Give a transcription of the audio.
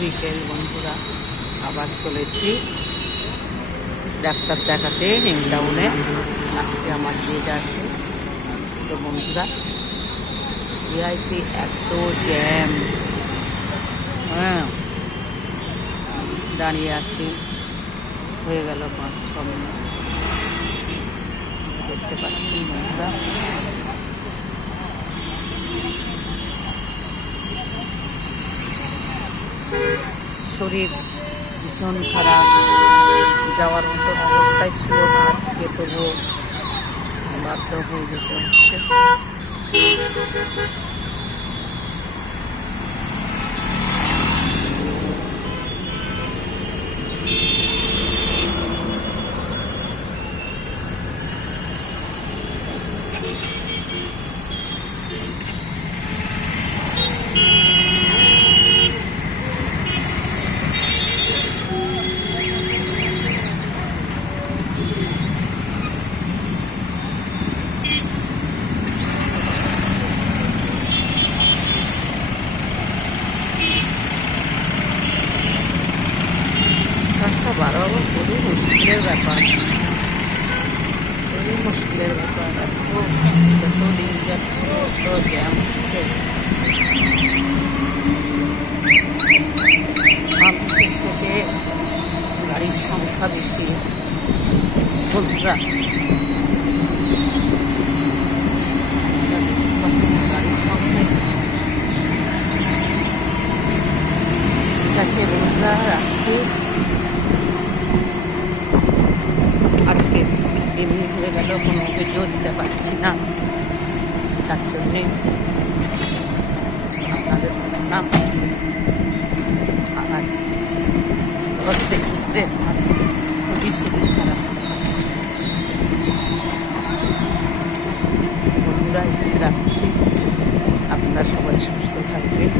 বিকেল বন্ধুরা, আবার চলেছি ডাক্তার দেখাতে নিউ টাউনে। আজকে আমার ডেট আছে। তো বন্ধুরা, ভিআইপি এত জ্যাম, দাঁড়িয়ে আছি, হয়ে গেল 5-6 মিনিট। দেখতে পাচ্ছি বন্ধুরা, শরীর ভীষণ খারাপ, যাওয়ার মতো অবস্থায় ছিল না আজকে, তবুও বাধ্য হয়ে যেতে হচ্ছে। রাস্তা বাড়াবো খুবই মুশকিলের ব্যাপার, খুবই মুশকিলের ব্যাপার। যত দিন যাচ্ছে তত জ্যাম হচ্ছে। পাম্পসের থেকে গাড়ির সংখ্যা বেশি বন্ধুরা, গাড়ির সংখ্যা বেশি। ঠিক আছে বন্ধুরা, রাখছি। আজকে এমনি হয়ে গেল, কোনো ভিডিও দিতে পারছি না, তার জন্যে আপনাদের নাম আজ ঘুরতে ঘুরতে খুবই শরীর খারাপ। বন্ধুরা, রাখছি। আপনারা সবাই সুস্থ থাকবেন।